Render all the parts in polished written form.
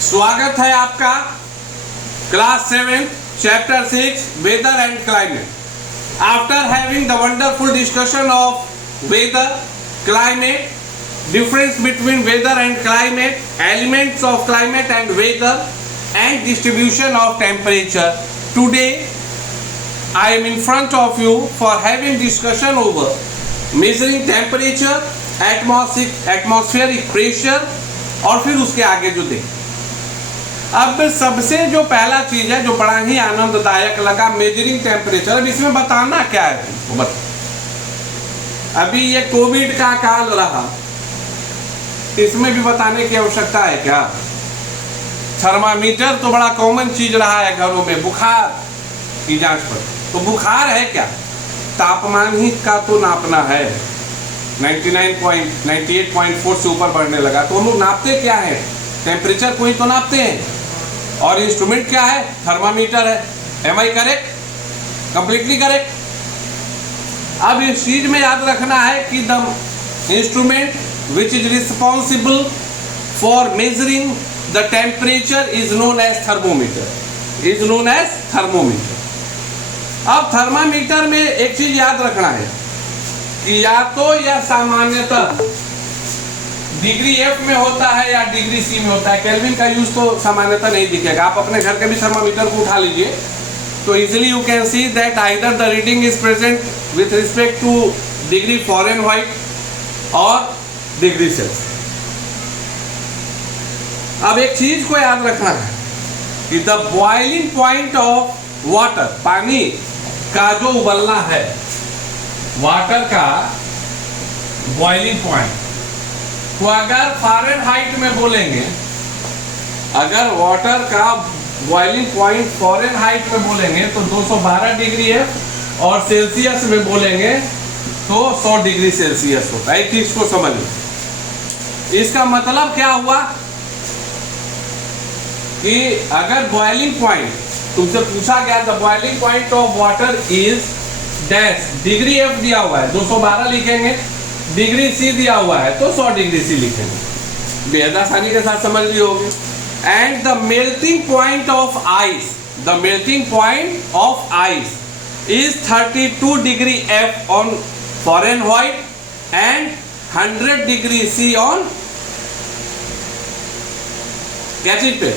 स्वागत है आपका class 7 chapter 6 weather and climate. After having the wonderful discussion of weather climate, difference between weather and climate, elements of climate and weather, and distribution of temperature, today I am in front of you for having discussion over measuring temperature, atmospheric pressure और फिर उसके आगे जो देखें। अब सबसे जो पहला चीज है जो बड़ा ही आनंददायक लगा, मेजरिंग टेम्परेचर। अब इसमें बताना क्या है तुमको? अभी ये कोविड का काल रहा, इसमें भी बताने की आवश्यकता है क्या? थर्मामीटर तो बड़ा कॉमन चीज रहा है घरों में बुखार की जांच पर। तो बुखार है क्या? तापमान ही का तो नापना है। 98.4 से ऊपर बढ़ने लगा तो हम लोग नापते क्या है? टेम्परेचर को ही तो नापते हैं। और इंस्ट्रूमेंट क्या है? थर्मामीटर है। Am I correct? Completely correct. अब इस चीज में याद रखना है कि the instrument which is responsible for measuring the temperature is known as thermometer, is known as thermometer। अब थर्मामीटर में एक चीज याद रखना है कि या तो यह सामान्यतः डिग्री एफ में होता है या डिग्री सी में होता है। केल्विन का यूज तो सामान्यतः नहीं दिखेगा। आप अपने घर के भी थर्मामीटर को उठा लीजिए तो easily you can see that either the reading is present with respect two degree Fahrenheit और डिग्री सेल्सियस। अब एक चीज को याद रखना है कि the boiling point of water, पानी का जो उबलना है, वाटर का बॉइलिंग पॉइंट, तो अगर फ़ारेनहाइट में बोलेंगे, अगर वाटर का बॉइलिंग पॉइंट फ़ारेनहाइट में बोलेंगे तो 212 डिग्री है, और सेल्सियस में बोलेंगे तो 100 डिग्री सेल्सियस होता है। एक चीज को समझ लो। इसका मतलब क्या हुआ कि अगर बॉइलिंग पॉइंट तुमसे पूछा गया the boiling point of water is dash, degree F दिया हुआ है 212 लिखेंगे, डिग्री सी दिया हुआ है तो 100 डिग्री सी लिखेंगे। बेहद आसानी के साथ समझ ली होगी। And the melting point of ice, the melting point of ice is 32 degree F on Fahrenheit and 100 degree C on catching पे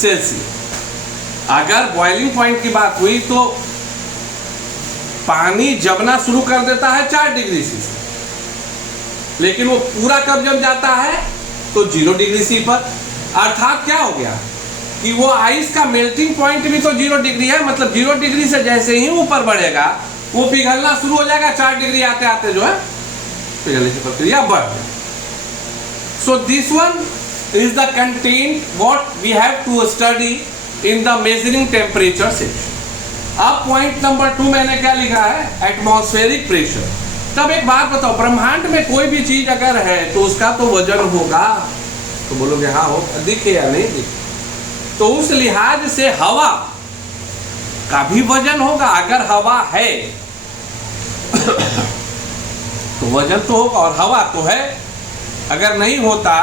सेल्सियस। अगर बॉइलिंग पॉइंट की बात हुई तो पानी जमना शुरू कर देता है 4 डिग्री सी से, लेकिन वो पूरा कब जम जाता है तो 0 डिग्री सी पर। अर्थात क्या हो गया कि वो आइस का मेल्टिंग पॉइंट भी तो 0 डिग्री है, मतलब 0 डिग्री से जैसे ही ऊपर बढ़ेगा वो पिघलना शुरू हो जाएगा। 4 डिग्री आते आते जो है पिघलने की प्रक्रिया बढ़ जाएगी। So this one is the content what we have to study in the measuring temperature section. अब पॉइंट नंबर 2 मैंने क्या लिखा है? Atmospheric pressure. तब एक बात बताओ, ब्रह्मांड में कोई भी चीज अगर है तो उसका तो वजन होगा। तो बोलोगे हाँ हो, दिखे या नहीं दिखे? तो उस लिहाज से हवा का भी वजन होगा। अगर हवा है तो वजन तो होगा, और हवा तो है। अगर नहीं होता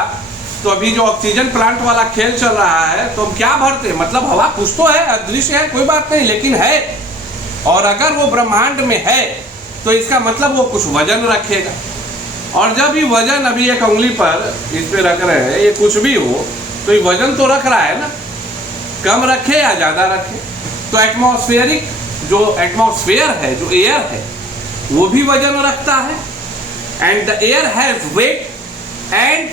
तो अभी जो ऑक्सीजन प्लांट वाला खेल चल रहा है तो हम क्या भरते? मतलब हवा कुछ तो है, अदृश्य है, कोई बात नहीं, लेकिन है। और अगर वो ब्रह्मांड में है तो इसका मतलब वो कुछ वजन रखेगा। और जब ये वजन अभी एक उंगली पर इस पे रख रहे हैं, ये कुछ भी हो तो ये वजन तो रख रहा है ना, कम रखे या ज्यादा रखे। तो एटमॉस्फेरिक जो एटमॉस्फेयर है, जो एयर है, वो भी वजन रखता है। And the air has weight and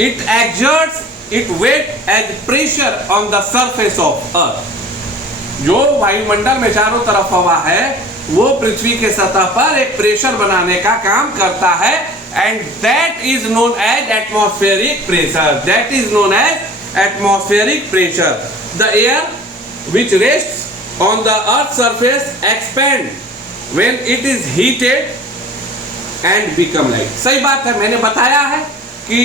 it exerts it weight as pressure on the surface of earth. जो वायुमंडल में चारों तरफ हवा है वो पृथ्वी के सतह पर एक प्रेशर बनाने का काम करता है। And that is known as atmospheric pressure, that is known as atmospheric pressure। The air which rests on the earth's surface expand when it is heated and become light। सही बात है, मैंने बताया है कि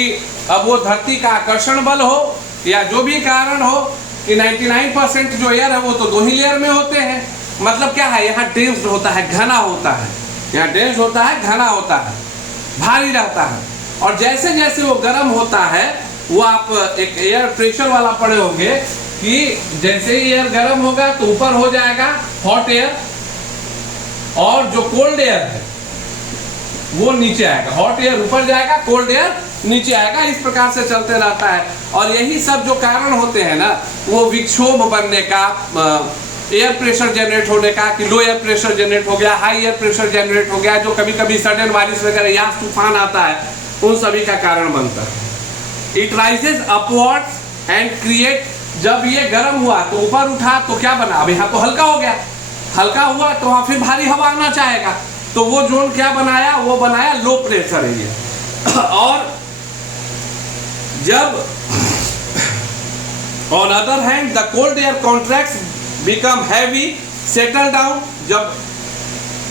अब वो धरती का आकर्षण बल हो या जो भी कारण हो कि 99% जो एयर है वो तो 2 ही लेयर में होते हैं। मतलब क्या है, यहाँ डेंस होता है, घना होता है, यहाँ डेंस होता है, घना होता है, भारी रहता है। और जैसे जैसे वो गर्म होता है वो आप एक एयर प्रेशर वाला पढ़े होंगे कि जैसे ही एयर गर्म होगा तो ऊपर हो जाएगा हॉट एयर, और जो कोल्ड एयर है वो नीचे आएगा। हॉट एयर ऊपर जाएगा, कोल्ड एयर नीचे आएगा, इस प्रकार से चलते रहता है। और यही सब जो कारण होते हैं ना, वो विक्षोभ बनने का, एयर प्रेशर जनरेट होने का, कि लो एयर प्रेशर जनरेट हो गया, हाई एयर प्रेशर जनरेट हो गया, जो कभी कभी सडन बारिश वगैरह या तूफान आता है, उन सभी का कारण बनता है। It rises upwards and create, जब ये गर्म हुआ तो ऊपर उठा तो क्या बना, अब यहाँ तो हल्का हो गया, हल्का हुआ तो वहां फिर भारी हवा आना चाहेगा, तो वो जोन क्या बनाया, वो बनाया लो प्रेशर एरिया। और जब on other hand the cold air contracts become heavy settle down, जब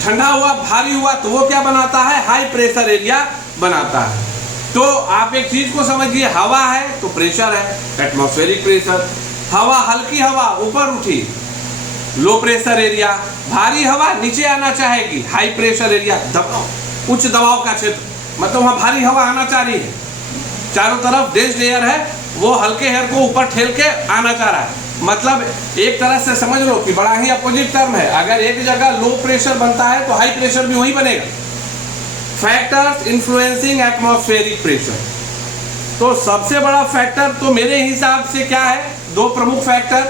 ठंडा हुआ, भारी हुआ, तो वो क्या बनाता है, हाई प्रेशर एरिया बनाता है। तो आप एक चीज को समझिए, हवा है तो प्रेशर है, एटमॉस्फेरिक प्रेशर। हवा, हल्की हवा ऊपर उठी, लो प्रेशर एरिया। भारी हवा नीचे आना चाहेगी, हाई प्रेशर एरिया, दबाव, उच्च दबाव का क्षेत्र, मतलब वहां भारी हवा आना चाह रही है। चारों तरफ डेंस्ड एयर है, वो हल्के एयर को ऊपर ठेल के आना चाह रहा है। मतलब एक तरह से समझ लो कि बड़ा ही अपोजिट टर्म है। अगर एक जगह लो प्रेशर बनता है तो हाई प्रेशर भी वही बनेगा। फैक्टर्स इन्फ्लुएंसिंग एटमॉस्फेरिक प्रेशर, तो सबसे बड़ा फैक्टर तो मेरे हिसाब से क्या है, दो प्रमुख factor,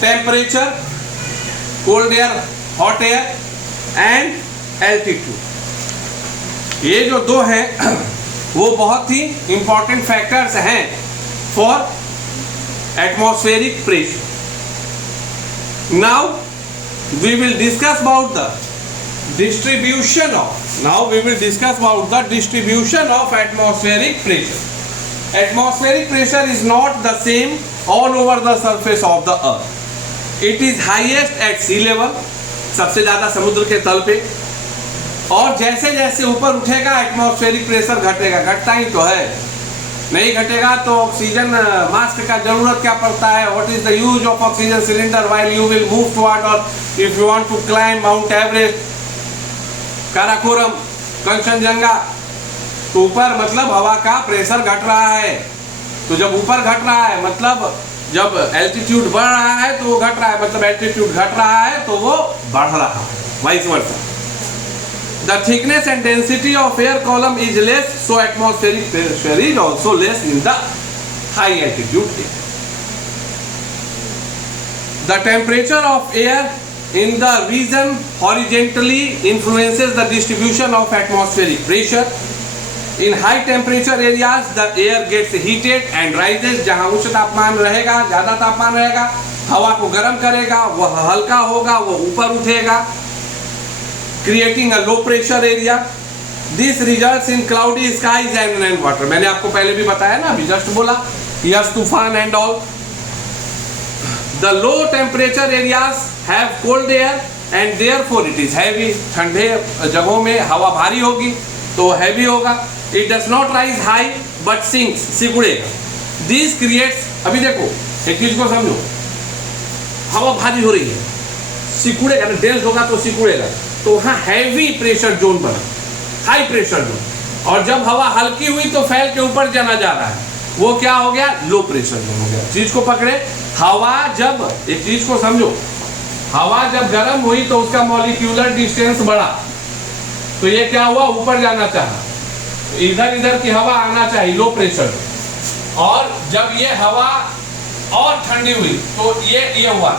temperature, cold air, hot air, and altitude. ये जो दो हैं वो बहुत ही इंपॉर्टेंट फैक्टर्स हैं for atmospheric pressure. Now we will discuss about the distribution of atmospheric pressure. Atmospheric pressure is not the same all over the surface of the earth. It is highest at sea level, सबसे ज्यादा समुद्र के तल पे, और जैसे जैसे ऊपर उठेगा एटमॉस्फेरिक प्रेशर घटेगा, घटता ही तो है, नहीं घटेगा तो ऑक्सीजन मास्क का जरूरत क्या पड़ता है। What is the use of oxygen cylinder while you will move toward, और if you want to climb Mount Everest, Karakoram, Kanchenjunga, तो ऊपर मतलब हवा का प्रेशर घट रहा है। तो जब ऊपर घट रहा है मतलब जब एल्टीट्यूड बढ़ रहा है तो वो घट रहा है, मतलब एल्टीट्यूड घट रहा है तो वो बढ़ रहा है, vice versa. The thickness and density of air column is less, so atmospheric pressure is also less in the high altitude area. The temperature of air in the region horizontally influences the distribution of atmospheric pressure. In high temperature areas, the air gets heated and rises. जहाँ उच्च तापमान रहेगा, ज़्यादा तापमान रहेगा, हवा को गर्म करेगा, वह हल्का होगा, वह ऊपर उठेगा, creating a low pressure area. This results in cloudy skies and rain water. मैंने आपको पहले भी बताया ना, अभी जस्ट बोला, यस तूफान and all. The low temperature areas have cold air and therefore it is heavy. ठंडे जगहों में हवा भारी होगी तो heavy होगा. It does not rise high but sinks, सिकुड़ेगा. This creates, अभी देखो एक चीज को समझो, हवा भारी हो रही है, सिकुड़ेगा ना, डेंस होगा तो सिकुड़ेगा, तो वहाँ हैवी प्रेशर जोन बना, हाई प्रेशर जोन। और जब हवा हल्की हुई तो फैल के ऊपर जाना जा रहा है, वो क्या हो गया, लो प्रेशर जोन हो गया। चीज को पकड़े, हवा जब, एक चीज को समझो, हवा जब गर्म हुई तो उसका मॉलिक्यूलर डिस्टेंस बढ़ा, तो ये क्या हुआ, ऊपर जाना चाहा, इधर इधर की हवा आना चाहिए, लो प्रेशर। और जब ये हवा और ठंडी हुई तो ये हुआ,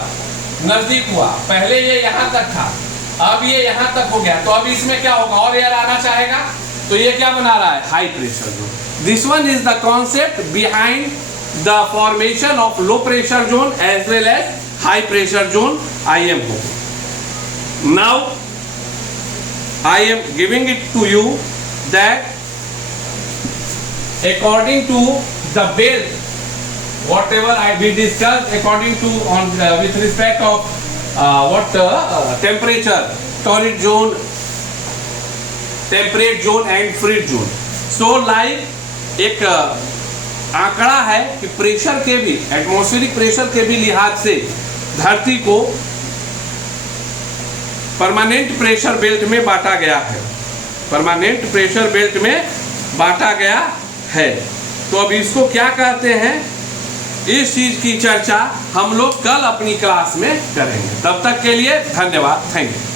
नजदीक हुआ, पहले ये यहाँ तक था, अब ये यहाँ तक हो गया, तो अब इसमें क्या होगा, और एयर आना चाहेगा, तो ये क्या बना रहा है, high pressure zone. This one is the concept behind the formation of low pressure zone as well as high pressure zone. I am now I am giving it to you that according to the belt, whatever we discussed according to on with respect of temperature, torrid zone, temperate zone and frigid zone. So like एक आंकड़ा है कि pressure के भी, atmospheric pressure के भी लिहाज से धरती को परमानेंट प्रेशर बेल्ट में बांटा गया है, परमानेंट प्रेशर बेल्ट में बांटा गया है। तो अब इसको क्या कहते हैं, इस चीज की चर्चा हम लोग कल अपनी क्लास में करेंगे। तब तक के लिए धन्यवाद, थैंक यू।